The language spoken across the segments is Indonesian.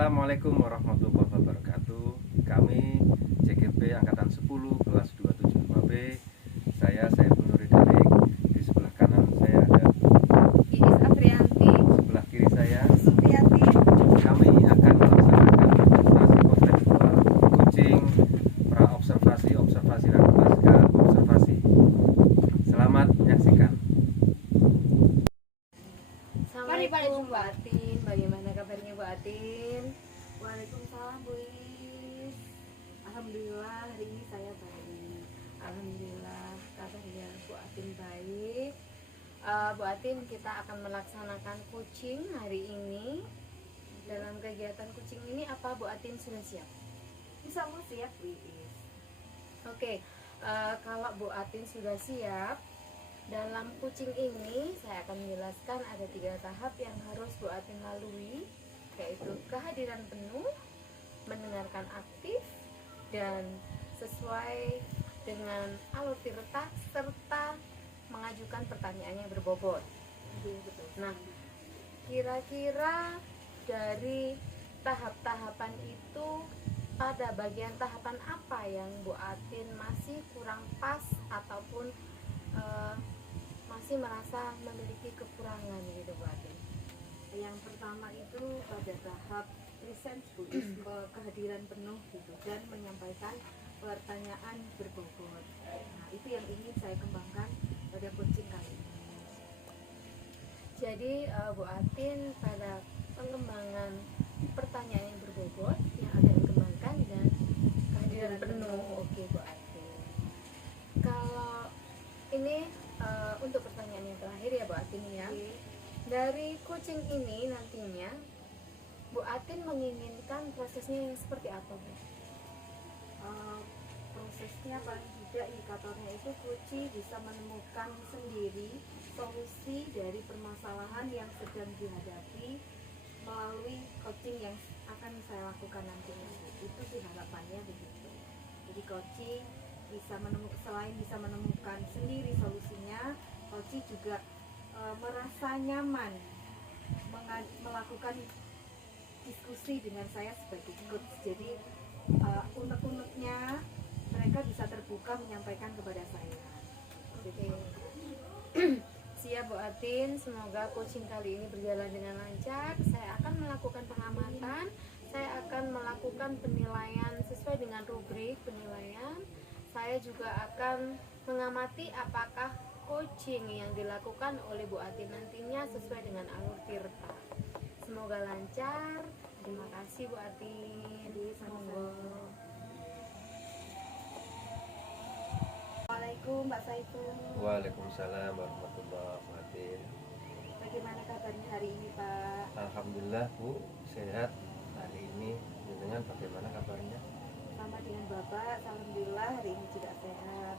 Assalamualaikum warahmatullahi wabarakatuh. Kami CGP Angkatan 10 kelas 275B. Saya Saiful Nuridalik. Di sebelah kanan saya ada Iis Afrianti, sebelah kiri saya. Supriyati. Kami akan melaksanakan observasi kontekstual kucing pra observasi dan pasca observasi. Selamat menyaksikan. Assalamualaikum Bu Atin, bagaimana kabarnya Bu Atin? Waalaikumsalam Bu Iis. Alhamdulillah hari ini saya baik. Alhamdulillah kabarnya Bu Atin baik. Bu Atin, kita akan melaksanakan coaching hari ini. Dalam kegiatan coaching ini apa Bu Atin sudah siap? Insya Allah siap Bu Iis. Oke, kalau Bu Atin sudah siap, dalam coaching ini saya akan menjelaskan ada 3 tahap yang harus Bu Atin lalui, yaitu kehadiran penuh, mendengarkan aktif, dan sesuai dengan alur tirta serta mengajukan pertanyaan yang berbobot. Nah, kira-kira dari tahap-tahapan itu pada bagian tahapan apa yang Bu Atin masih kurang pas ataupun masih merasa memiliki kekurangan gitu Bu Atin? Yang pertama itu pada tahap present Bu Iis, kehadiran penuh gitu dan menyampaikan pertanyaan berbobot. Nah, itu yang ingin saya kembangkan pada coaching kali ini. Jadi Bu Atin pada pengembangan pertanyaan yang berbobot yang akan dikembangkan dan kehadiran penuh. Oke Bu Atin. Kalau ini untuk pertanyaan yang terakhir ya Bu Atin ya. Dari coaching ini nantinya Bu Atin menginginkan prosesnya yang seperti apa Bu? Prosesnya paling tidak indikatornya itu coach bisa menemukan sendiri solusi dari permasalahan yang sedang dihadapi melalui coaching yang akan saya lakukan nantinya. Itu sih harapannya begitu. Jadi coaching selain bisa menemukan sendiri solusinya, coach juga merasa nyaman melakukan diskusi dengan saya sebagai coach. Jadi unek-uneknya mereka bisa terbuka menyampaikan kepada saya. Oke. Siap Bu Atin, semoga coaching kali ini berjalan dengan lancar. Saya akan melakukan pengamatan, saya akan melakukan penilaian sesuai dengan rubrik penilaian. Saya juga akan mengamati apakah coaching yang dilakukan oleh Bu Atin nantinya sesuai dengan alur tirta. Semoga lancar. Terima kasih Bu Atin. Sama-sama. Assalamualaikum Mbak Saiful. Waalaikumsalam warahmatullahi wabarakatuh. Bagaimana kabarnya hari ini Pak? Alhamdulillah Bu, sehat hari ini. Dengan bagaimana kabarnya? Sama dengan Bapak, alhamdulillah hari ini juga sehat.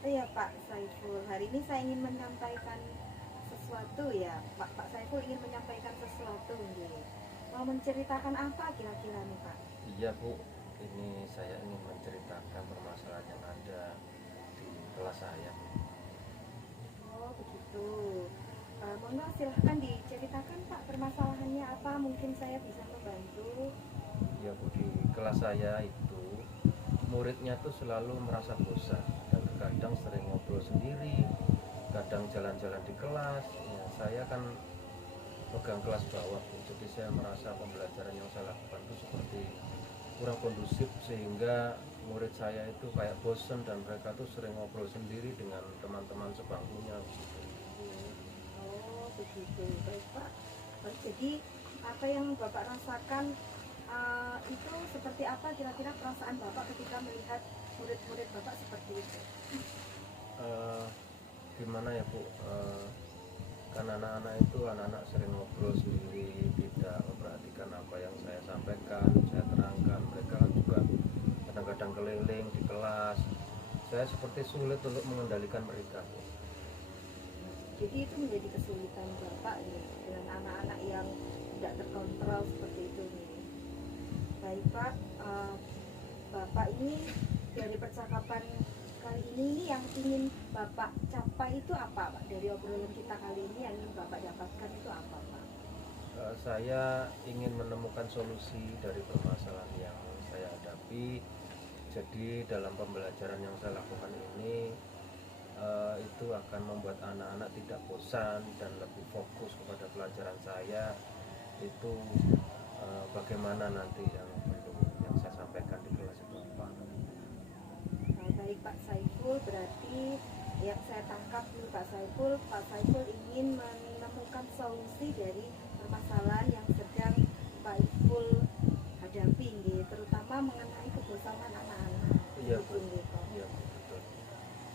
Oh ya Pak Saiful, hari ini saya ingin menyampaikan sesuatu ya. Pak Saiful ingin menyampaikan sesuatu nih. Mau menceritakan apa kira-kira nih Pak? Iya Bu, ini saya ingin menceritakan permasalahan yang ada di kelas saya. Oh begitu. Mohon maaf, silahkan diceritakan Pak permasalahannya apa, mungkin saya bisa membantu. Ya Bu, di kelas saya itu muridnya tuh selalu merasa bosan dan kadang sering ngobrol sendiri, kadang jalan-jalan di kelas. Ya, saya kan pegang kelas bawah, jadi saya merasa pembelajaran yang saya lakukan itu seperti kurang kondusif sehingga murid saya itu kayak bosan dan mereka tuh sering ngobrol sendiri dengan teman-teman sebangkunya. Oh begitu, baik Pak. Jadi apa yang Bapak rasakan itu seperti apa kira-kira perasaan Bapak ketika melihat murid-murid Bapak seperti itu? Gimana ya Bu, kan anak-anak itu sering ngobrol sendiri, tidak memperhatikan apa yang saya sampaikan, saya terangkan. Mereka kan juga kadang-kadang keliling di kelas. Saya seperti sulit untuk mengendalikan mereka Bu. Jadi itu menjadi kesulitan Bapak nih, dengan anak-anak yang tidak terkontrol seperti itu nih. Baik Pak, Bapak ini dari percakapan kali ini yang ingin Bapak capai itu apa Pak? Dari obrolan kita kali ini yang ingin Bapak dapatkan itu apa Pak? saya ingin menemukan solusi dari permasalahan yang saya hadapi. Jadi dalam pembelajaran yang saya lakukan ini itu akan membuat anak-anak tidak bosan dan lebih fokus kepada pelajaran saya. Itu bagaimana nanti yang perlu yang saya sampaikan di kelas itu apa. Baik Pak Saiful, berarti yang saya tangkap nih Pak Saiful ingin menemukan solusi dari permasalahan yang sedang Pak Saiful hadapi, nggih, terutama mengenai kebosanan anak-anak. Iya, Begitu, Bu. nggih, Pak. Iya, Bu, betul.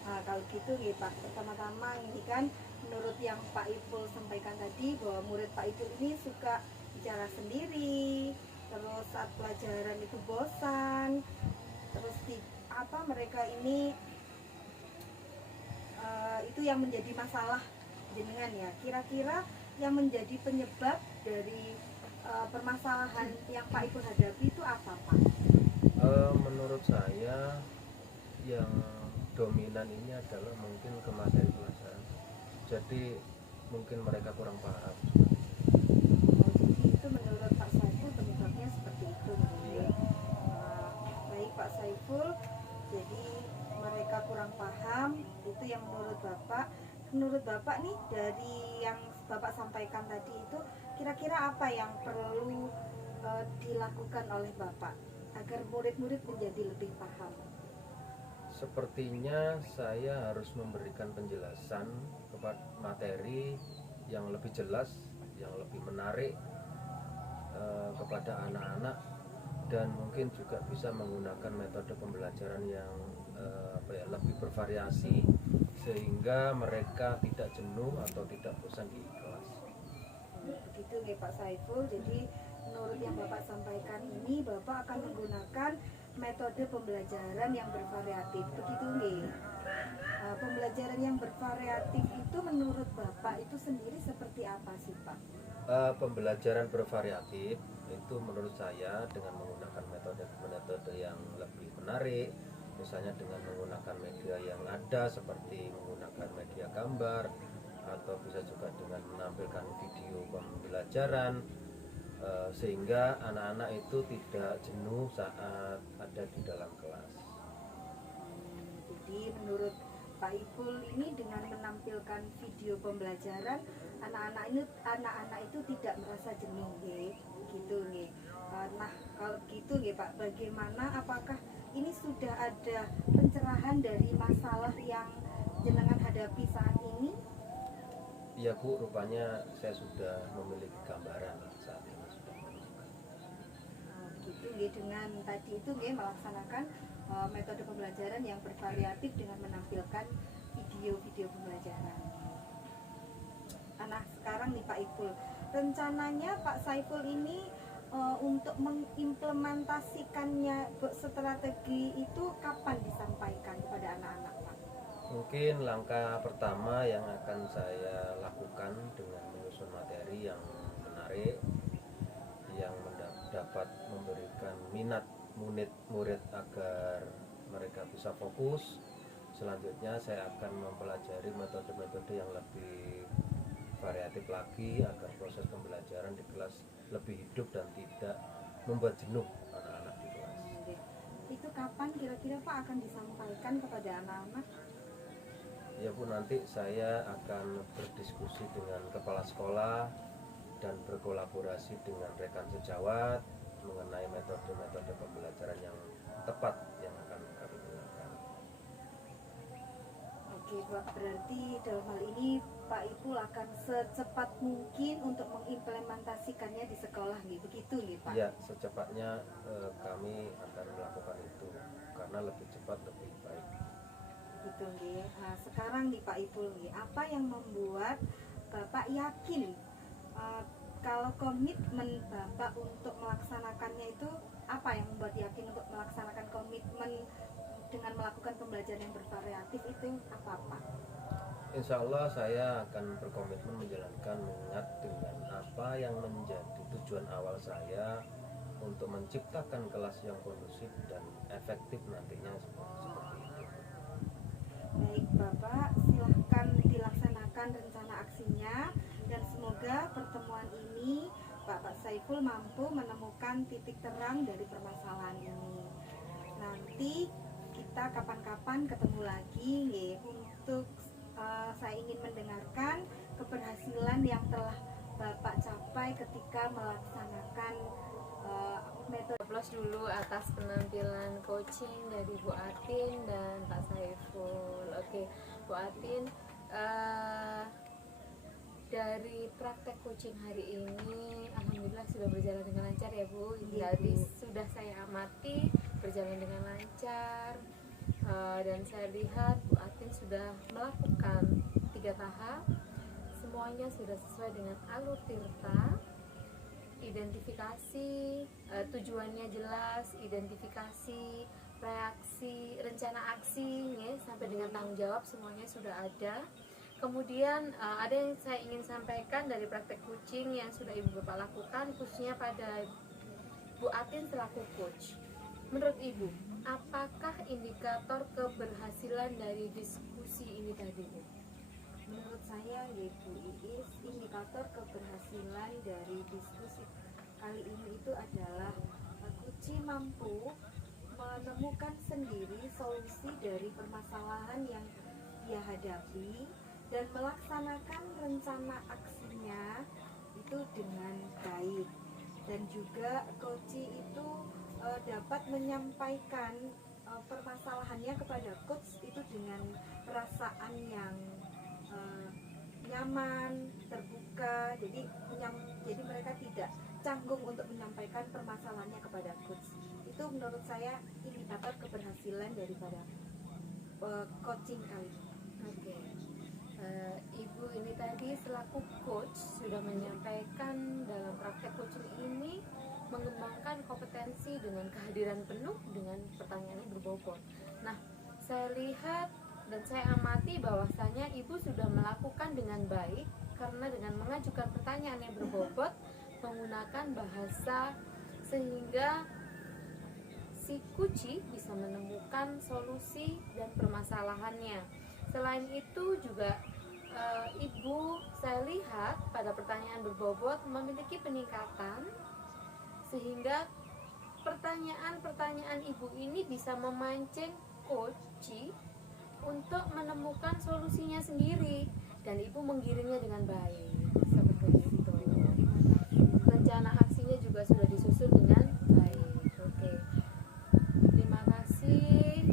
Nah, kalau gitu nggih Pak, pertama-tama ini kan menurut yang Pak Ipul sampaikan tadi bahwa murid Pak Ipul ini suka bicara sendiri, terus saat pelajaran itu bosan, terus mereka ini itu yang menjadi masalah jenengan ya. Kira-kira yang menjadi penyebab dari permasalahan yang Pak Ipul hadapi itu apa Pak? Menurut saya yang dominan ini adalah mungkin ke materi pelajaran. Jadi mungkin mereka kurang paham. Jadi itu menurut Pak Saiful penyebabnya seperti itu. Iya. Baik Pak Saiful, jadi mereka kurang paham itu yang menurut Bapak. Menurut Bapak nih dari yang Bapak sampaikan tadi itu kira-kira apa yang perlu dilakukan oleh Bapak agar murid-murid menjadi lebih paham? Sepertinya saya harus memberikan penjelasan kepada materi yang lebih jelas, yang lebih menarik kepada anak-anak, dan mungkin juga bisa menggunakan metode pembelajaran yang lebih bervariasi sehingga mereka tidak jenuh atau tidak bosan di kelas. Begitu nih Pak Saiful. Jadi menurut yang Bapak sampaikan ini Bapak akan menggunakan metode pembelajaran yang bervariatif. Begitu nih. Pembelajaran yang bervariatif itu menurut Bapak itu sendiri seperti apa sih Pak? Pembelajaran bervariatif itu menurut saya dengan menggunakan metode-metode yang lebih menarik, misalnya dengan menggunakan media yang ada seperti menggunakan media gambar, atau bisa juga dengan menampilkan video pembelajaran, sehingga anak-anak itu tidak jenuh saat ada di dalam kelas. Jadi menurut Pak Ipul ini dengan menampilkan video pembelajaran anak-anak itu tidak merasa jenuh, gitu nih. Nah kalau gitu nih Pak, bagaimana, apakah ini sudah ada pencerahan dari masalah yang jenengan hadapi saat ini? Iya Bu, rupanya saya sudah memiliki gambaran saat ini sudah menemukan. Gitu nggih, dengan tadi itu nggih melaksanakan metode pembelajaran yang bervariatif dengan menampilkan video-video pembelajaran. Nah sekarang nih Pak Ipul, rencananya Pak Saiful ini untuk mengimplementasikannya strategi itu kapan disampaikan kepada anak-anak Pak? Mungkin langkah pertama yang akan saya lakukan dengan menyusun materi yang menarik, yang dapat memberikan minat murid agar mereka bisa fokus. Selanjutnya saya akan mempelajari metode-metode yang lebih variatif lagi agar proses pembelajaran di kelas lebih hidup dan tidak membuat jenuh anak-anak di kelas. Itu kapan kira-kira Pak akan disampaikan kepada anak-anak? Ya Bu, nanti saya akan berdiskusi dengan kepala sekolah dan berkolaborasi dengan rekan sejawat mengenai metode-metode pembelajaran yang tepat yang akan kami gunakan. Oke Pak, berarti dalam hal ini Pak Ipul akan secepat mungkin untuk mengimplementasikannya di sekolah nih, begitu nih Pak? Ya, secepatnya kami akan melakukan itu karena lebih cepat lebih baik. Gitu nih. Nah, sekarang nih Pak Ipul nih, apa yang membuat Bapak yakin kalau komitmen Bapak untuk melaksanakannya itu, apa yang membuat yakin untuk melaksanakan komitmen dengan melakukan pembelajaran yang bervariatif itu apa Pak? Insya Allah saya akan berkomitmen menjalankan mengingat dengan apa yang menjadi tujuan awal saya untuk menciptakan kelas yang kondusif dan efektif nantinya seperti itu. Baik Bapak, silahkan dilaksanakan rencana aksinya dan semoga pertemuan ini Saiful mampu menemukan titik terang dari permasalahan ini. Nanti kita kapan-kapan ketemu lagi nggih, untuk saya ingin mendengarkan keberhasilan yang telah Bapak capai ketika melaksanakan metode. Aplaus dulu atas penampilan coaching dari Bu Atin dan Pak Saiful. Oke, Bu Atin, dari praktek coaching hari ini alhamdulillah sudah berjalan dengan lancar ya Bu. Iya, Jadi Bu. sudah saya amati berjalan dengan lancar. Dan saya lihat Bu Atin sudah melakukan 3 tahap, semuanya sudah sesuai dengan alur tirta. Identifikasi, tujuannya jelas, identifikasi, reaksi, rencana aksi, ya, sampai dengan tanggung jawab semuanya sudah ada. Kemudian ada yang saya ingin sampaikan dari praktek coaching yang sudah Ibu Bapak lakukan, khususnya pada Bu Atin selaku coach. Menurut Ibu, apakah indikator keberhasilan dari diskusi ini tadi, Bu? Menurut saya yaitu Iis, indikator keberhasilan dari diskusi kali ini itu adalah Kuci mampu menemukan sendiri solusi dari permasalahan yang dia hadapi dan melaksanakan rencana aksinya itu dengan baik, dan juga Koci itu dapat menyampaikan permasalahannya kepada coach itu dengan perasaan yang nyaman, terbuka. Jadi mereka tidak canggung untuk menyampaikan permasalahannya kepada coach. Itu menurut saya indikator keberhasilan daripada coaching kali ini. Oke. Ibu ini tadi selaku coach sudah menyampaikan dalam praktek coaching ini mengembangkan kompetensi dengan kehadiran penuh dengan pertanyaan yang berbobot. Nah, saya lihat dan saya amati bahwasanya Ibu sudah melakukan dengan baik karena dengan mengajukan pertanyaan yang berbobot menggunakan bahasa sehingga si kuci bisa menemukan solusi dan permasalahannya. Selain itu juga Ibu saya lihat pada pertanyaan berbobot memiliki peningkatan sehingga pertanyaan-pertanyaan Ibu ini bisa memancing coach untuk menemukan solusinya sendiri dan Ibu menggiringnya dengan baik seperti itu. Rencana aksinya juga sudah disusun dengan baik. Oke. Terima kasih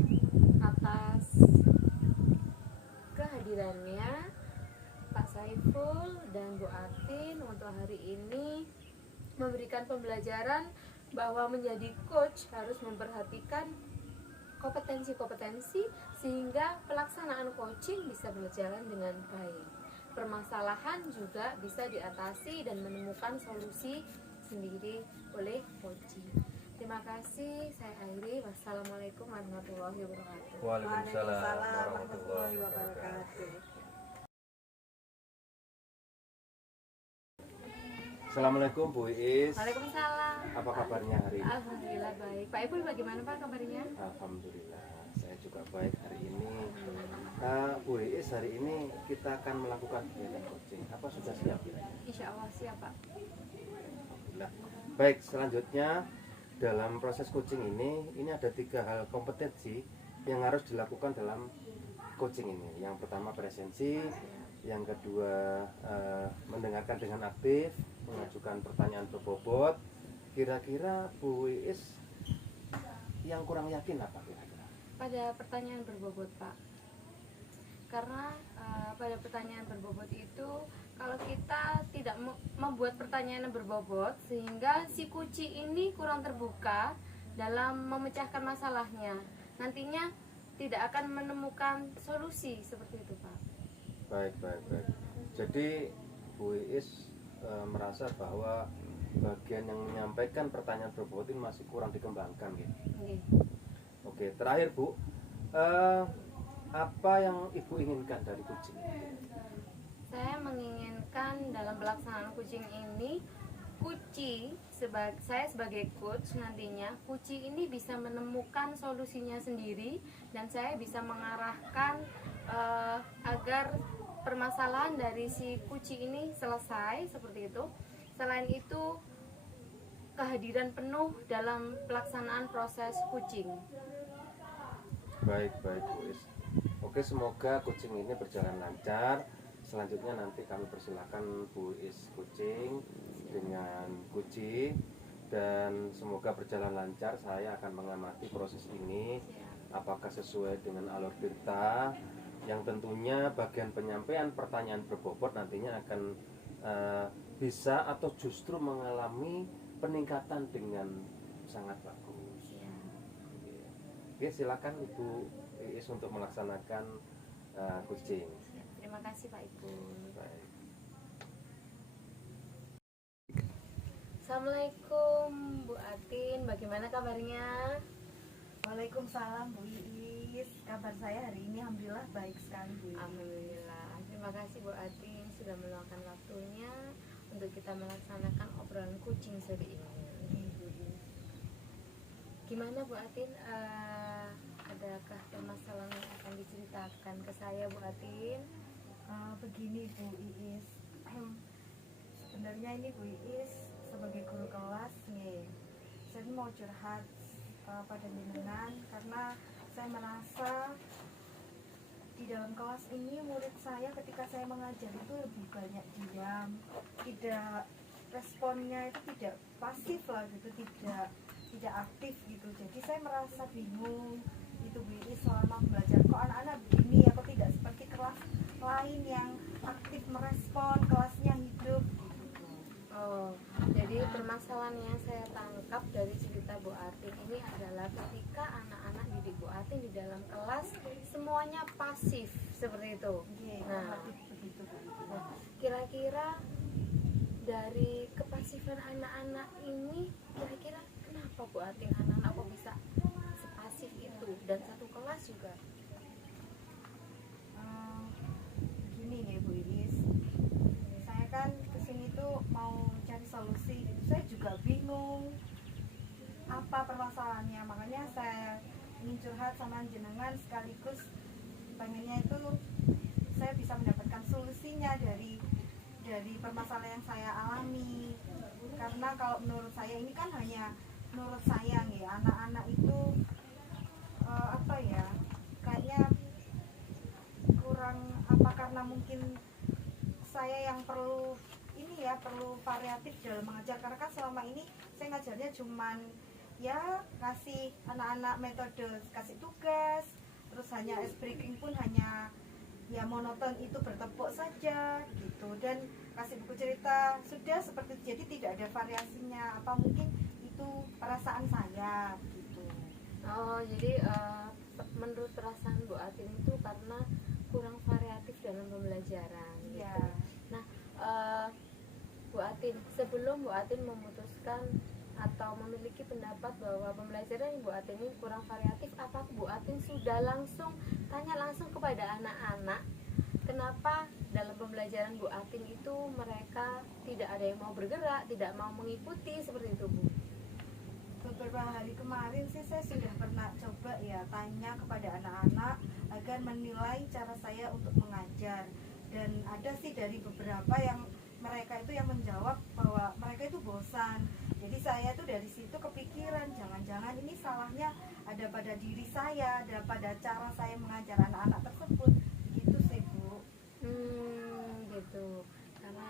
atas kehadirannya Pak Saiful dan Bu Atin untuk hari ini memberikan pembelajaran bahwa menjadi coach harus memperhatikan kompetensi-kompetensi sehingga pelaksanaan coaching bisa berjalan dengan baik. Permasalahan juga bisa diatasi dan menemukan solusi sendiri oleh coaching. Terima kasih, saya akhiri. Wassalamualaikum warahmatullahi wabarakatuh. Waalaikumsalam warahmatullahi wabarakatuh. Assalamualaikum Bu Iis. Waalaikumsalam. Apa kabarnya hari ini? Alhamdulillah baik. Pak Ibu bagaimana Pak kabarnya? Alhamdulillah, saya juga baik hari ini. Bu Iis, hari ini kita akan melakukan kegiatan coaching. Apa sudah siap? Insya Allah siap Pak. Alhamdulillah. Baik, selanjutnya dalam proses coaching ini ada 3 hal kompetensi yang harus dilakukan dalam coaching ini. Yang pertama presensi, yang kedua mendengarkan dengan aktif, mengajukan pertanyaan berbobot. Kira-kira Bu Iis yang kurang yakin apa kira-kira? Pada pertanyaan berbobot Pak, karena pada pertanyaan berbobot itu kalau kita tidak membuat pertanyaan yang berbobot sehingga si kuci ini kurang terbuka dalam memecahkan masalahnya, nantinya tidak akan menemukan solusi seperti itu Pak. Baik. Jadi Bu Iis merasa bahwa bagian yang menyampaikan pertanyaan berbobot ini masih kurang dikembangkan gitu. Oke. Oke, terakhir Bu, apa yang Ibu inginkan dari coaching? Saya menginginkan dalam pelaksanaan coaching ini saya sebagai coach nantinya kuci ini bisa menemukan solusinya sendiri dan saya bisa mengarahkan agar permasalahan dari si kuci ini selesai seperti itu. Selain itu kehadiran penuh dalam pelaksanaan proses kucing. Baik baik Bu Is. Oke, semoga kucing ini berjalan lancar. Selanjutnya nanti kami persilakan Bu Is kucing dengan Kuci, dan semoga berjalan lancar. Saya akan mengamati proses ini apakah sesuai dengan alur Tirta, yang tentunya bagian penyampaian pertanyaan berbobot nantinya akan bisa atau justru mengalami peningkatan dengan sangat bagus. Oke, silakan Ibu Iis untuk melaksanakan kucing. Terima kasih Pak Ibu. Baik. Assalamualaikum Bu Atin, bagaimana kabarnya? Waalaikumsalam Bu Iis. Kabar saya hari ini alhamdulillah baik sekali Bu Iis. Alhamdulillah. Terima kasih Bu Atin sudah meluangkan waktunya untuk kita melaksanakan obrolan kucing sore ini. Gimana Bu Atin? Adakah permasalahan yang akan diceritakan ke saya Bu Atin? Begini Bu Iis, sebenarnya ini Bu Iis sebagai guru kelas nih, saya mau curhat pada jenengan karena saya merasa di dalam kelas ini murid saya ketika saya mengajar itu lebih banyak diam, tidak responnya itu tidak pasif lah gitu, tidak aktif gitu. Jadi saya merasa bingung itu Bu Iis selama belajar, kok anak-anak begini ya, kok tidak seperti kelas lain yang aktif merespon, kelasnya hidup gitu. Oh, jadi permasalahan yang saya tangkap dari cerita Bu Atin ini adalah ketika anak-anak didik Bu Atin di dalam kelas semuanya pasif seperti itu. Nah, Begitu Bu. kira-kira dari kepasifan anak-anak ini, kira-kira kenapa Bu Atin anak-anak kok bisa sepasif itu dan satu kelas juga? Gini nih Bu Iis, saya kan kesini tuh mau cari solusi gitu. Saya juga bingung apa permasalahannya, makanya saya ingin curhat sama jenengan sekaligus pengennya itu saya bisa mendapatkan solusinya dari permasalahan yang saya alami. Karena kalau menurut saya ini kan hanya menurut saya nih, anak-anak itu apa ya, kayaknya kurang apa, karena mungkin saya yang perlu ini ya, perlu variatif dalam mengajar. Karena kan selama ini saya ngajarnya cuman ya kasih anak-anak metode kasih tugas, terus hanya ice breaking pun hanya ya monoton itu bertepuk saja gitu, dan kasih buku cerita sudah seperti itu. Jadi tidak ada variasinya. Apa mungkin itu perasaan saya gitu. Oh, jadi menurut perasaan Bu Atin itu karena kurang variatif dalam pembelajaran. Iya. Gitu. Nah, Bu Atin, sebelum Bu Atin memutuskan atau memiliki pendapat bahwa pembelajaran Bu Atin ini kurang variatif, apa Bu Atin sudah langsung tanya langsung kepada anak-anak kenapa dalam pembelajaran Bu Atin itu mereka tidak ada yang mau bergerak, tidak mau mengikuti seperti itu Bu? Beberapa hari kemarin sih saya sudah pernah coba ya tanya kepada anak-anak agar menilai cara saya untuk mengajar, dan ada sih dari beberapa yang mereka itu yang menjawab bahwa mereka itu bosan. Jadi saya tuh dari situ kepikiran, jangan-jangan ini salahnya ada pada diri saya, ada pada cara saya mengajar anak-anak tersebut. Gitu sih Bu. Gitu. Karena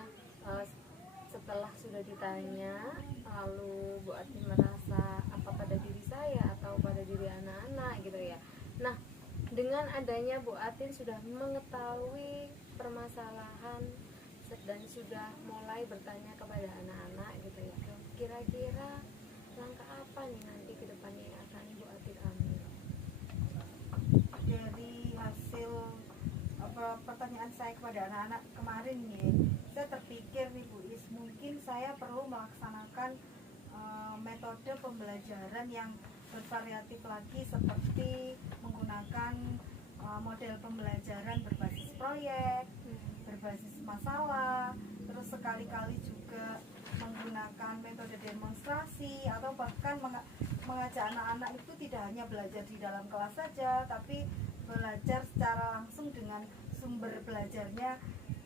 setelah sudah ditanya, lalu Bu Atin merasa apa pada diri saya atau pada diri anak-anak gitu ya. Nah, dengan adanya Bu Atin sudah mengetahui permasalahan dan sudah mulai bertanya kepada anak-anak gitu ya, kira-kira langkah apa nih nanti ke depannya yang akan Bu Atin ambil? Dari hasil pertanyaan saya kepada anak-anak kemarin nih, saya terpikir nih Bu Is, mungkin saya perlu melaksanakan metode pembelajaran yang bervariatif lagi, seperti menggunakan model pembelajaran berbasis proyek, berbasis masalah, terus sekali-kali juga menggunakan metode demonstrasi, atau bahkan mengajak anak-anak itu tidak hanya belajar di dalam kelas saja, tapi belajar secara langsung dengan sumber belajarnya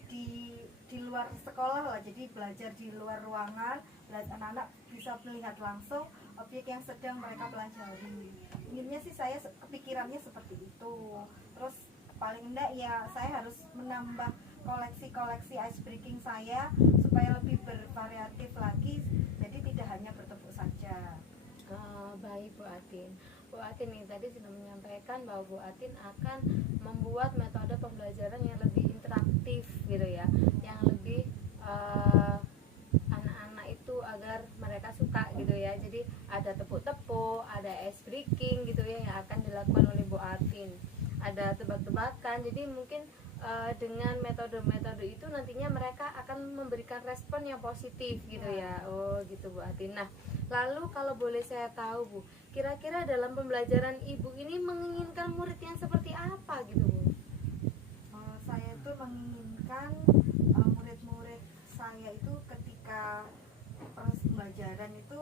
di di luar sekolah lah, jadi belajar di luar ruangan, anak-anak bisa melihat langsung objek yang sedang mereka pelajari. Inginnya sih saya kepikirannya seperti itu. Terus paling enggak ya saya harus menambah koleksi-koleksi ice breaking saya supaya lebih bervariatif lagi, jadi tidak hanya bertepuk saja. Baik Bu Atin. Bu Atin ini tadi sudah menyampaikan bahwa Bu Atin akan membuat metode pembelajaran yang lebih interaktif gitu ya, yang lebih anak-anak itu agar mereka suka gitu ya. Jadi ada tepuk-tepuk, ada ice breaking gitu ya yang akan dilakukan oleh Bu Atin. Ada tebak-tebakan. Jadi mungkin dengan metode-metode itu nantinya mereka akan memberikan respon yang positif gitu ya. Oh gitu Bu Atin. Nah, lalu kalau boleh saya tahu Bu, kira-kira dalam pembelajaran Ibu ini menginginkan murid yang seperti apa gitu Bu? Saya itu menginginkan murid-murid saya itu ketika proses pembelajaran itu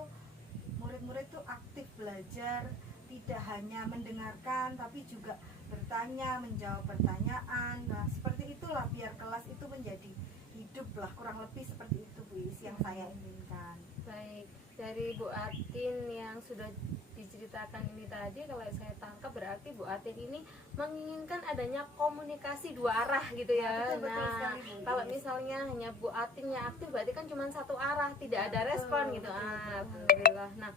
murid-murid itu aktif belajar, tidak hanya mendengarkan tapi juga bertanya, menjawab pertanyaan. Nah seperti itulah biar kelas itu menjadi hidup lah, kurang lebih seperti itu Bu Is yang saya inginkan. Baik, dari Bu Atin yang sudah diceritakan ini tadi, kalau saya tangkap berarti Bu Atin ini menginginkan adanya komunikasi dua arah gitu ya. Betul sekali, Bu. Kalau misalnya hanya Bu Atin yang aktif berarti kan cuma satu arah, tidak ada respon gitu. Alhamdulillah. Nah,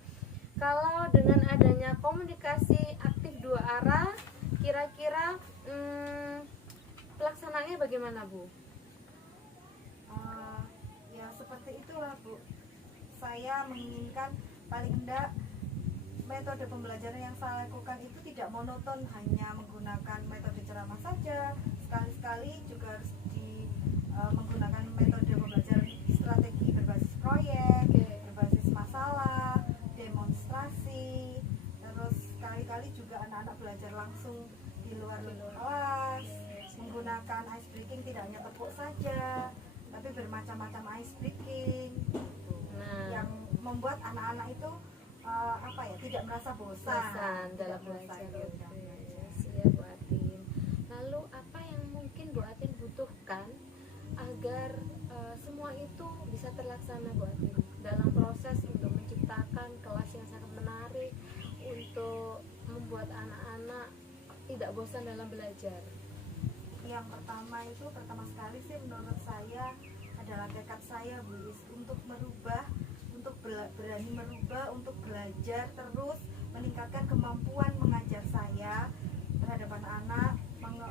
kalau dengan adanya komunikasi aktif dua arah, kira-kira pelaksanaannya bagaimana Bu? Ya seperti itulah Bu. Saya menginginkan paling enggak metode pembelajaran yang saya lakukan itu tidak monoton hanya menggunakan metode ceramah saja. Sekali-sekali juga harus menggunakan metode pembelajaran strategi berbasis proyek, berbasis masalah, demonstrasi. Terus sekali-kali juga anak-anak belajar langsung di luar kelas, menggunakan ice breaking tidak hanya tepuk saja, tapi bermacam-macam ice breaking yang membuat anak-anak itu tidak merasa bosan dalam belajar. Siap Bu Atin. Lalu apa yang mungkin Bu Atin butuhkan agar semua itu bisa terlaksana Bu Atin dalam proses untuk menciptakan kelas yang sangat menarik, untuk membuat anak-anak tidak bosan dalam belajar? Yang pertama sekali sih menurut saya adalah tekad saya Bu Is untuk merubah, untuk berani merubah, untuk belajar terus, meningkatkan kemampuan mengajar saya terhadap anak-anak,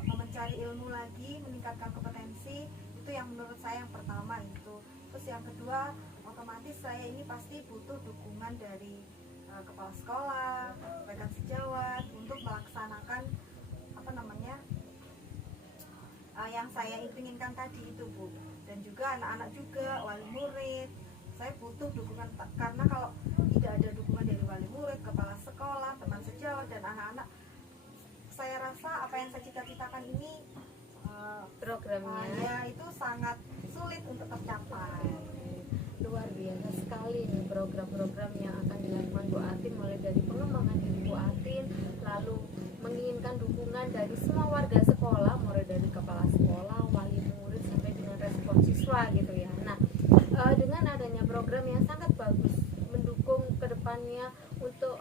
mencari ilmu lagi, meningkatkan kompetensi. Itu yang menurut saya yang pertama itu. Terus yang kedua, otomatis saya ini pasti butuh dukungan dari kepala sekolah, rekan sejawat untuk melaksanakan yang saya inginkan tadi itu Bu. Dan juga anak-anak juga, wali murid, saya butuh dukungan, karena kalau tidak ada dukungan dari wali murid, kepala sekolah, teman sejawat dan anak-anak, saya rasa apa yang saya cita-citakan ini programnya itu sangat sulit untuk tercapai. Luar biasa sekali nih program-program yang akan dilakukan Bu Atin, mulai dari pengembangan diri Bu Atin, lalu menginginkan dukungan dari semua warga sekolah, mulai dari kepala sekolah, wali murid sampai dengan respon siswa gitu ya. Nah, dengan adanya program yang sangat bagus mendukung kedepannya untuk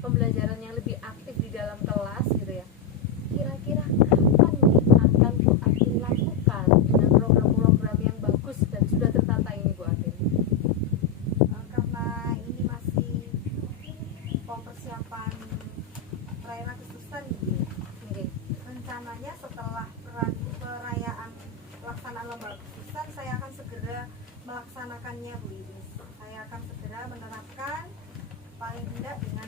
pembelajaran yang lebih aktif di dalam kelas gitu ya. Kira-kira kapan nih akan Bu Atin lakukan dengan program-program yang bagus dan sudah tertata ini Bu Atin? Karena ini masih persiapan perayaan Agustusan gitu. Rencananya setelah perayaan pelaksanaan lomba Agustusan saya akan segera melaksanakannya Bu Iris. Saya akan segera menerapkan paling tidak dengan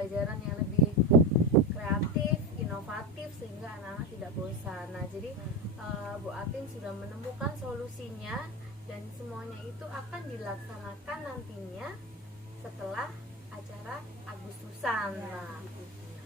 pembelajaran yang lebih kreatif, inovatif sehingga anak-anak tidak bosan. Nah, jadi Bu Atin sudah menemukan solusinya dan semuanya itu akan dilaksanakan nantinya setelah acara Agustusan. Nah,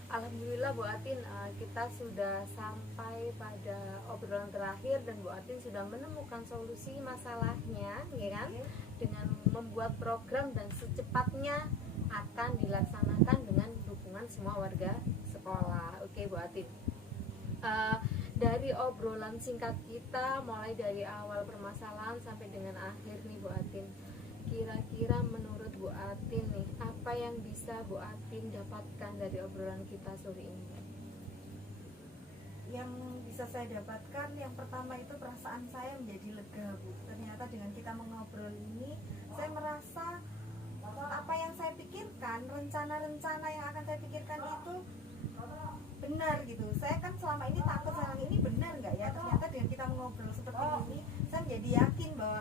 alhamdulillah Bu Atin, kita sudah sampai pada obrolan terakhir dan Bu Atin sudah menemukan solusi masalahnya, ya kan? Dengan membuat program dan secepatnya akan dilaksanakan dengan dukungan semua warga sekolah. Oke Bu Atin. Dari obrolan singkat kita mulai dari awal permasalahan sampai dengan akhir nih Bu Atin, kira-kira menurut Bu Atin nih, apa yang bisa Bu Atin dapatkan dari obrolan kita sore ini? Yang bisa saya dapatkan, yang pertama itu perasaan saya menjadi lega, Bu. Ternyata dengan kita mengobrol ini, saya merasa apa yang saya pikirkan, rencana-rencana yang akan saya pikirkan itu benar gitu. Saya kan selama ini takut sama ini benar nggak ya, ternyata dengan kita mengobrol seperti ini saya menjadi yakin bahwa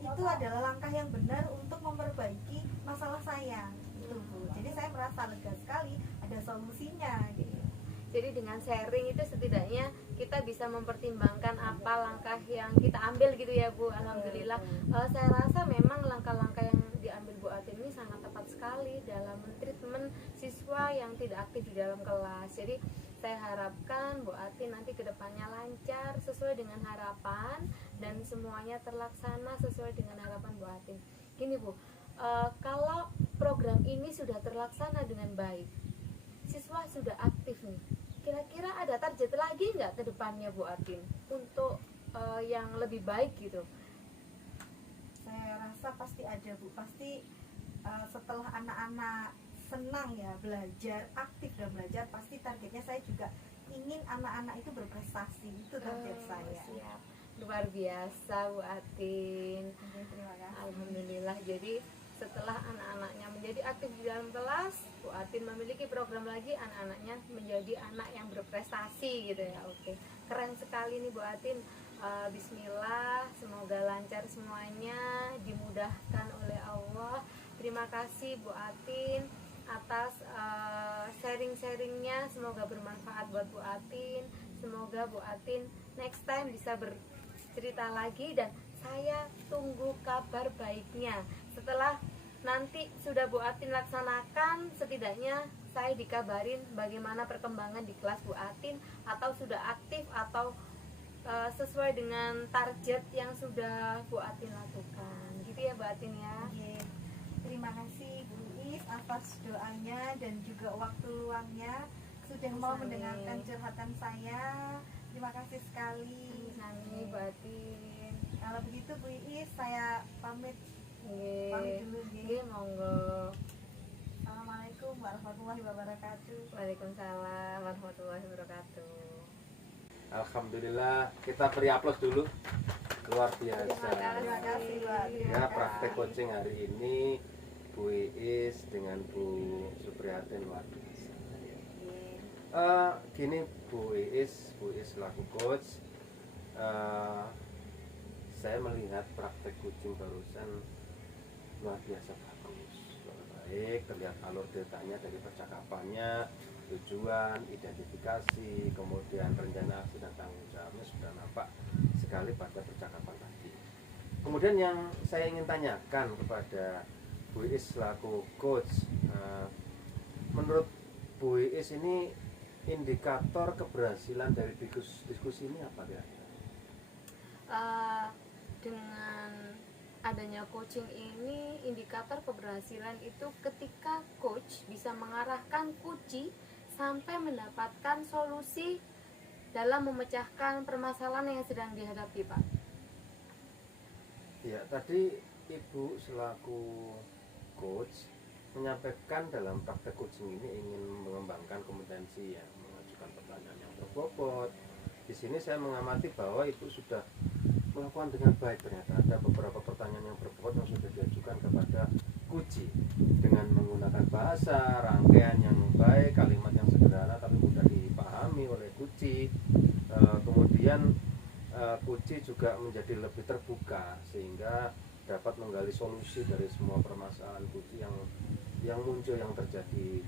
itu adalah langkah yang benar untuk memperbaiki masalah saya gitu, Bu. Jadi saya merasa lega sekali ada solusinya gitu. Jadi dengan sharing itu setidaknya kita bisa mempertimbangkan apa langkah yang kita ambil gitu ya Bu. Alhamdulillah. Saya rasa memang langkah-langkah yang diambil Bu Atin ini sangat tepat sekali dalam mentreatment siswa yang tidak aktif di dalam kelas. Jadi saya harapkan Bu Atin nanti kedepannya lancar sesuai dengan harapan dan semuanya terlaksana sesuai dengan harapan Bu Atin. Gini Bu, kalau program ini sudah terlaksana dengan baik, siswa sudah aktif nih, kira-kira ada target lagi nggak ke depannya Bu Atin untuk yang lebih baik gitu? Saya rasa pasti ada, Bu. Pasti setelah anak-anak senang ya belajar, aktif dan belajar, pasti targetnya saya juga ingin anak-anak itu berprestasi. Itu target saya. Siap. Luar biasa Bu Atin. Oke, terima kasih. Alhamdulillah. Jadi setelah anak-anaknya menjadi aktif di dalam kelas, Bu Atin memiliki program lagi, anak-anaknya menjadi anak yang berprestasi gitu ya. Oke, keren sekali nih Bu Atin. Bismillah, semoga lancar semuanya, dimudahkan oleh Allah. Terima kasih Bu Atin atas sharing-sharingnya, semoga bermanfaat buat Bu Atin. Semoga Bu Atin next time bisa bercerita lagi dan saya tunggu kabar baiknya. Setelah nanti sudah Bu Atin laksanakan, setidaknya saya dikabarin bagaimana perkembangan di kelas Bu Atin, atau sudah aktif atau sesuai dengan target yang sudah Bu Atin lakukan. Gitu ya Bu Atin ya. Oke. Terima kasih Bu Is atas doanya dan juga waktu luangnya sudah mau mendengarkan curhatan saya. Terima kasih sekali. Nani Bu Atin. Kalau begitu Bu Is, saya pamit Nggih. dulu nggih. Nggih, monggo. Assalamualaikum warahmatullahi wabarakatuh. Waalaikumsalam warahmatullahi wabarakatuh. Alhamdulillah, kita beri aplaus dulu. Luar biasa. Terima kasih, Pak. Ya, praktek coaching hari ini Bu Iis dengan Bu Supriyatin luar biasa. Gini Bu Iis selaku coach, saya melihat praktek coaching barusan luar biasa bagus, luar baik, terlihat alur datanya dari percakapannya, tujuan, identifikasi, kemudian rencana aksi dan tanggung jawabnya sudah nampak sekali pada percakapan tadi. Kemudian yang saya ingin tanyakan kepada Bu Iis selaku coach, menurut Bu Iis ini indikator keberhasilan dari diskusi ini apa kira-kira? Dengan adanya coaching ini, indikator keberhasilan itu ketika coach bisa mengarahkan kunci sampai mendapatkan solusi dalam memecahkan permasalahan yang sedang dihadapi, Pak. Ya, tadi Ibu selaku coach menyampaikan dalam praktek coaching ini ingin mengembangkan kompetensi yang mengajukan pertanyaan yang berbobot. Di sini saya mengamati bahwa Ibu sudah melakukan dengan baik. Ternyata ada beberapa pertanyaan yang berbobot yang sudah diajukan kepada kunci dengan menggunakan bahasa, rangkaian yang baik, kalimat yang sederhana tapi mudah dipahami oleh kunci. Kemudian kunci juga menjadi lebih terbuka sehingga dapat menggali solusi dari semua permasalahan kunci yang muncul, yang terjadi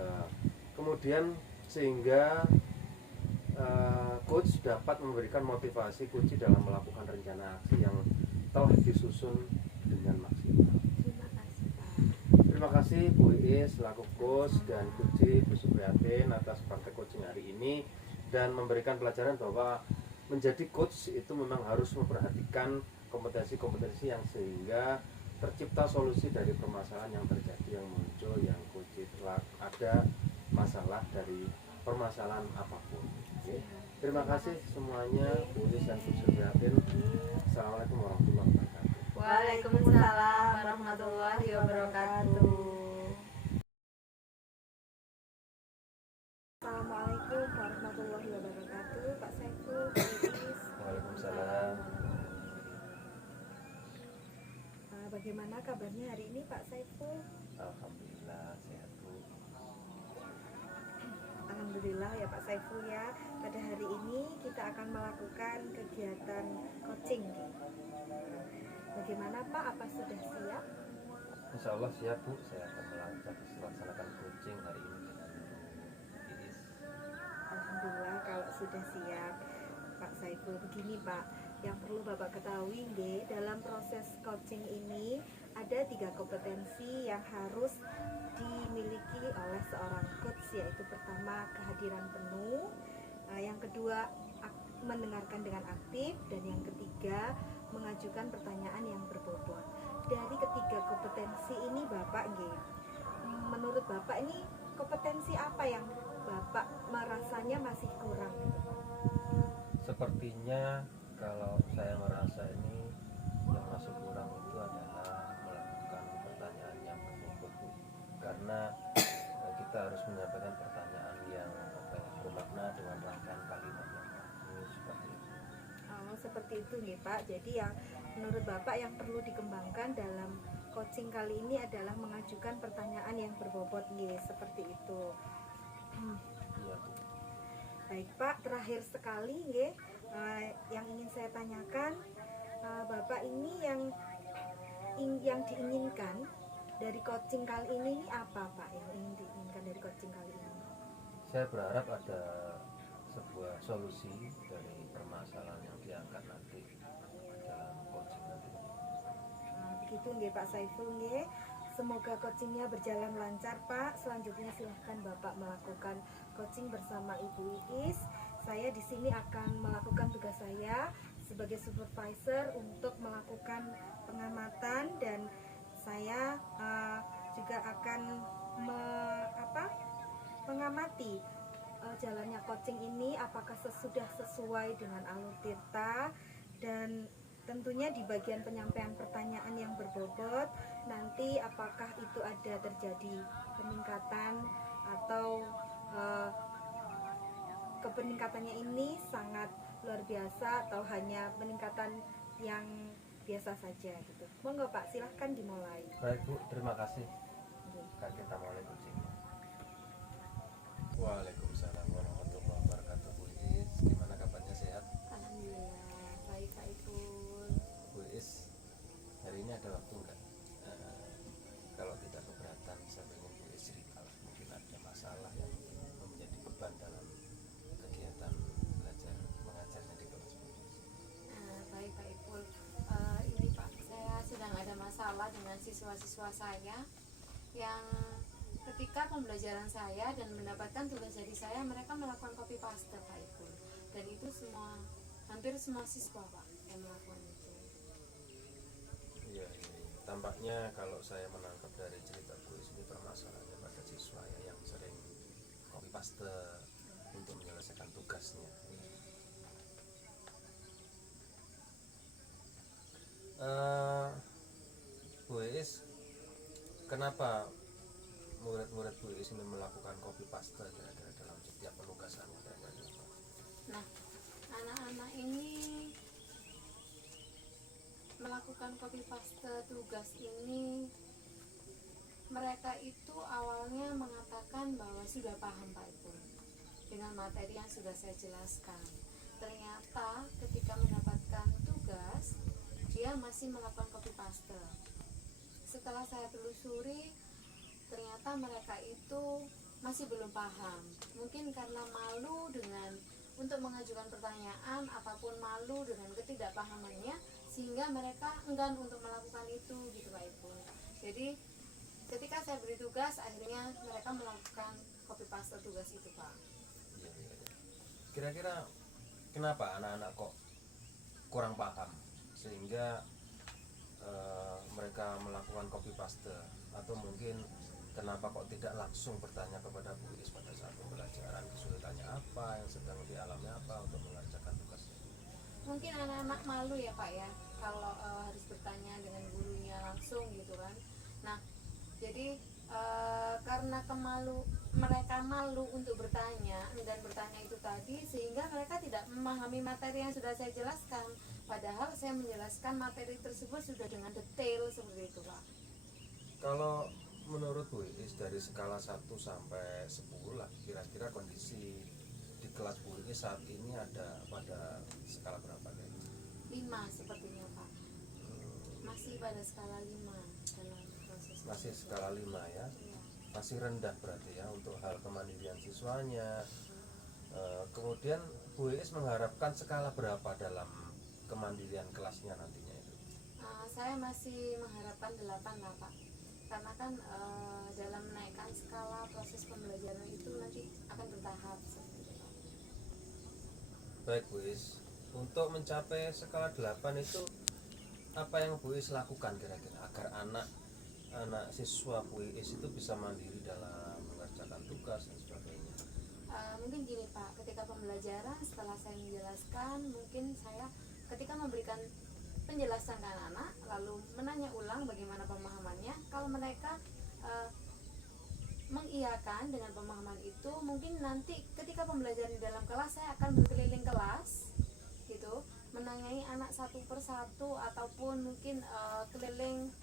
Eh, kemudian sehingga coach dapat memberikan motivasi kunci dalam melakukan rencana aksi yang telah disusun dengan maksimal. Terima kasih Pak. Terima kasih Bu Iis selaku coach dan Kunci Bu Supriyatin atas praktek coaching hari ini dan memberikan pelajaran bahwa menjadi coach itu memang harus memperhatikan kompetensi-kompetensi yang sehingga tercipta solusi dari permasalahan yang terjadi yang muncul yang kunci telah ada masalah dari permasalahan apapun. Oke. Terima kasih semuanya Bu Iis dan Bu Supriyatin. Assalamualaikum warahmatullahi wabarakatuh. Waalaikumsalam warahmatullahi wabarakatuh. Assalamualaikum warahmatullahi wabarakatuh. Pak Saiful, Bu Iis. Waalaikumsalam. Bagaimana kabarnya hari ini Pak Saiful? Alhamdulillah sehat Bu. Alhamdulillah ya Pak Saiful ya. Pada hari ini kita akan melakukan kegiatan coaching. Bagaimana Pak? Apa sudah siap? Insya Allah siap Bu, saya akan melaksanakan coaching hari ini dengan Bu Iis. Alhamdulillah kalau sudah siap Pak Saiful. Begini Pak, yang perlu Bapak ketahui nggih, dalam proses coaching ini ada 3 kompetensi yang harus dimiliki oleh seorang coach, yaitu pertama kehadiran penuh, yang kedua mendengarkan dengan aktif, dan yang ketiga mengajukan pertanyaan yang berbobot. Dari ketiga kompetensi ini Bapak nggih, menurut Bapak ini kompetensi apa yang Bapak merasanya masih kurang gitu Pak? Sepertinya kalau saya merasa ini yang masih kurang itu adalah melakukan pertanyaan yang berbobot Bu. Karena kita harus menyampaikan pertanyaan yang bermakna dengan rangkaian kalimat yang bagus seperti itu. Oh, seperti itu nih Pak. Jadi yang menurut Bapak yang perlu dikembangkan dalam coaching kali ini adalah mengajukan pertanyaan yang berbobot nih, seperti itu. Iya Bu. Baik Pak, terakhir sekali nggih, yang ingin saya tanyakan, Bapak ini yang diinginkan dari coaching kali ini apa Pak, yang ingin diinginkan dari coaching kali ini? Saya berharap ada sebuah solusi dari permasalahan yang diangkat nanti dalam coaching nanti. Begitu nggih Pak Saiful nggih. Semoga coachingnya berjalan lancar Pak. Selanjutnya silahkan Bapak melakukan coaching bersama Ibu Iis. Saya di sini akan melakukan tugas saya sebagai supervisor untuk melakukan pengamatan, dan saya juga akan mengamati jalannya coaching ini apakah sudah sesuai dengan alur tirta, dan tentunya di bagian penyampaian pertanyaan yang berbobot nanti apakah itu ada terjadi peningkatan atau kepeningkatannya ini sangat luar biasa atau hanya peningkatan yang biasa saja gitu. Monggo Pak, silahkan dimulai. Baik Bu, terima kasih. Kita mulai coaching. Waalaikumsalam warahmatullahi wabarakatuh Bu Iis. Gimana kabarnya, sehat? Alhamdulillah baik Pak Ipul. Bu Iis, hari ini ada waktu enggak? Kalau tidak keberatan, saya ingin Bu Iis cerita. Mungkin ada masalah yang menjadi beban dalam kegiatan belajar mengajarnya di kelas Bu Iis. Baik Pak Ipul. Ini Pak, saya sedang ada masalah dengan siswa-siswa saya yang ketika pembelajaran saya dan mendapatkan tugas dari saya, mereka melakukan copy paste Pak Ipul, dan itu hampir semua siswa Pak yang melakukan itu. Iya. Tampaknya kalau saya menangkap dari cerita Bu Iis ini permasalahannya pada siswa ya, yang sering copy paste untuk menyelesaikan tugasnya. Bu Iis, kenapa murid-murid Bu Iis ini melakukan copy paste kira-kira dalam setiap penugasannya? Nah, anak-anak ini melakukan copy paste tugas ini, mereka itu awalnya mengatakan bahwa sudah paham Pak Ibu dengan materi yang sudah saya jelaskan. Ternyata ketika mendapatkan tugas, dia masih melakukan copy paste. Setelah saya telusuri, ternyata mereka itu masih belum paham. Mungkin karena malu dengan untuk mengajukan pertanyaan ataupun malu dengan ketidakpahamannya, sehingga mereka enggan untuk melakukan itu gitu Pak Ibu. Jadi ketika saya beri tugas, akhirnya mereka melakukan copy paste tugas itu Pak. Iya, iya, iya. Kira-kira kenapa anak-anak kok kurang paham sehingga mereka melakukan copy paste, atau mungkin kenapa kok tidak langsung bertanya kepada Bu Is pada saat pembelajaran, kesulitannya apa, yang sedang dialami apa untuk mengerjakan tugasnya? Mungkin anak-anak malu ya Pak ya, kalau harus bertanya dengan gurunya langsung gitu kan. Nah, jadi karena mereka malu untuk bertanya dan bertanya itu tadi, sehingga mereka tidak memahami materi yang sudah saya jelaskan. Padahal saya menjelaskan materi tersebut sudah dengan detail seperti itu Pak. Kalau menurut Bu Is dari skala 1 sampai 10 lah, kira-kira kondisi di kelas Bu Is saat ini ada pada skala berapa kayaknya? 5 sepertinya Pak. Masih pada skala 5 dalam proses. Masih skala 5 ya. Iya. Masih rendah berarti ya untuk hal kemandirian siswanya. Kemudian Bu Is mengharapkan skala berapa dalam kemandirian kelasnya nantinya itu? Saya masih mengharapkan 8 lah Pak, karena kan dalam menaikkan skala proses pembelajaran itu nanti akan bertahap seperti itu Pak. Baik Bu Is, untuk mencapai skala 8 itu apa yang Bu Is lakukan kira-kira agar anak siswa Bu Is itu bisa mandiri dalam mengerjakan tugas dan sebagainya? Mungkin gini Pak, ketika pembelajaran setelah saya menjelaskan, mungkin saya ketika memberikan penjelasan ke anak-anak lalu menanya ulang bagaimana pemahamannya, kalau mereka mengiyakan dengan pemahaman itu, mungkin nanti ketika pembelajaran di dalam kelas saya akan berkeliling kelas gitu, menanyai anak satu persatu ataupun mungkin keliling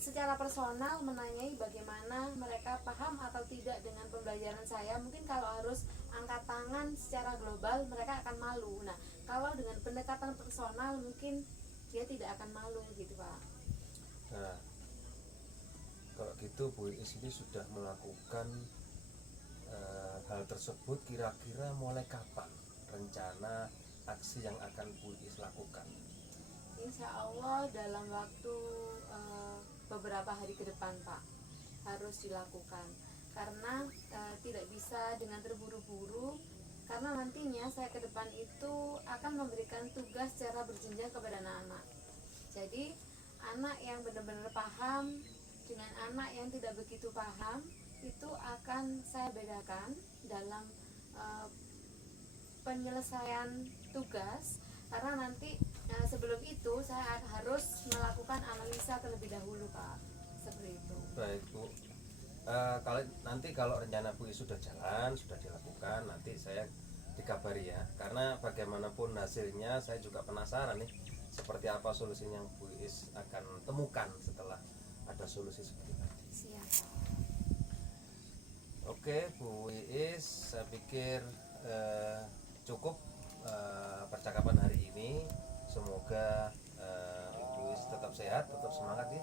secara personal menanyai bagaimana mereka paham atau tidak dengan pembelajaran saya. Mungkin kalau harus angkat tangan secara global mereka akan malu. Nah, kalau dengan pendekatan personal mungkin dia tidak akan malu gitu Pak. Nah, kalau gitu Bu Is ini sudah melakukan hal tersebut, kira-kira mulai kapan rencana aksi yang akan Bu Is lakukan? Insya Allah dalam waktu beberapa hari ke depan Pak harus dilakukan, karena tidak bisa dengan terburu-buru, karena nantinya saya ke depan itu akan memberikan tugas secara berjenjang kepada anak-anak. Jadi anak yang benar-benar paham dengan anak yang tidak begitu paham itu akan saya bedakan dalam penyelesaian tugas, karena nanti sebelum itu saya harus melakukan analisa terlebih dahulu Pak, seperti itu. Baik Bu, kalau rencana Bu Is sudah jalan, sudah dilakukan, nanti saya dikabari ya, karena bagaimanapun hasilnya saya juga penasaran nih seperti apa solusinya yang Bu Is akan temukan setelah ada solusi seperti tadi. Siap Pak. Oke Bu Is, saya pikir cukup percakapan hari ini. Semoga Bu Is tetap sehat, tetap semangat ya.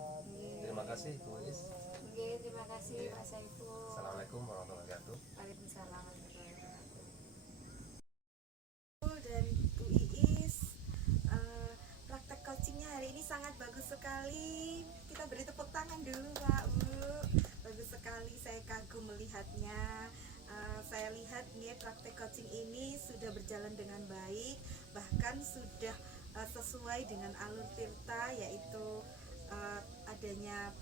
Terima kasih Bu Is. Oke, terima kasih Pak Saiful. Assalamualaikum warahmatullahi wabarakatuh. Waalaikumsalam warahmatullahi wabarakatuh. Dan Bu Iis, praktek coachingnya hari ini sangat bagus sekali. Kita beri tepuk tangan dulu Pak Bu. Bagus sekali, saya kagum melihatnya. Saya lihat nih praktek coaching ini sudah berjalan dengan baik, bahkan sudah sesuai dengan alur Tirta, yaitu adanya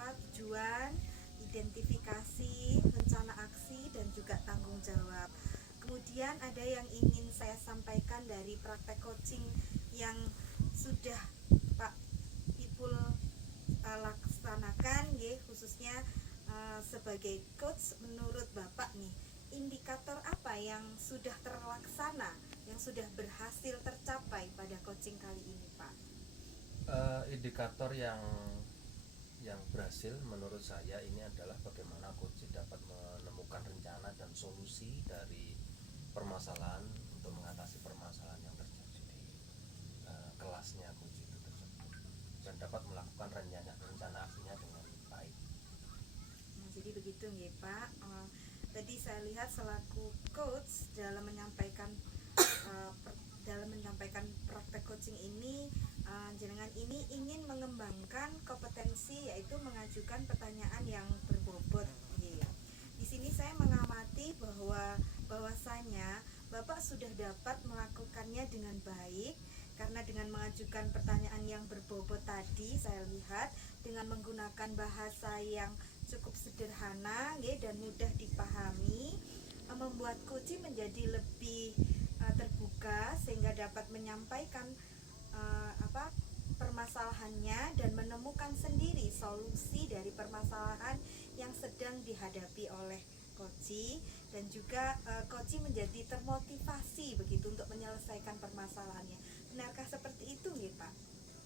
tujuan, identifikasi, rencana aksi, dan juga tanggung jawab. Kemudian ada yang ingin saya sampaikan dari praktek coaching yang sudah Pak Ipul laksanakan, khususnya sebagai coach. Menurut Bapak nih, indikator apa yang sudah terlaksana, yang sudah berhasil tercapai pada coaching kali ini Pak? Indikator yang berhasil menurut saya ini adalah bagaimana coach dapat menemukan rencana dan solusi dari permasalahan untuk mengatasi permasalahan yang terjadi di kelasnya coach itu tersebut, dan dapat melakukan rencana aksinya dengan baik. Nah, jadi begitu nggih Pak. Jadi saya lihat selaku coach dalam menyampaikan praktek coaching ini, jenengan ini ingin mengembangkan kompetensi, yaitu mengajukan pertanyaan yang berbobot. Di sini saya mengamati bahwasanya Bapak sudah dapat melakukannya dengan baik, karena dengan mengajukan pertanyaan yang berbobot tadi, saya lihat dengan menggunakan bahasa yang cukup sederhana dan mudah dipahami, membuat coach menjadi lebih terbuka, sehingga dapat menyampaikan permasalahannya dan menemukan sendiri solusi dari permasalahan yang sedang dihadapi oleh coach, dan juga coach menjadi termotivasi begitu untuk menyelesaikan permasalahannya. Benarkah seperti itu nggih, Pak?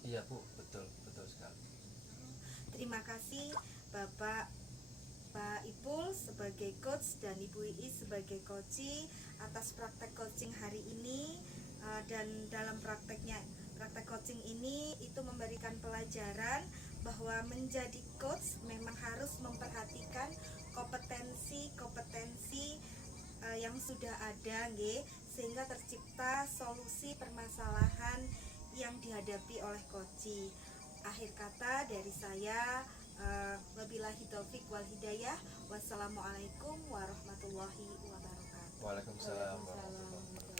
Iya Bu, betul sekali. Terima kasih Bapak Pak Ipul sebagai coach dan Ibu Iis sebagai coach atas praktek coaching hari ini. Dan dalam praktek coaching ini itu memberikan pelajaran bahwa menjadi coach memang harus memperhatikan kompetensi yang sudah ada, sehingga tercipta solusi permasalahan yang dihadapi oleh coach. Akhir kata dari saya, wabillahi taufik wal hidayah. Wassalamualaikum warahmatullahi wabarakatuh. Waalaikumsalam warahmatullahi wabarakatuh.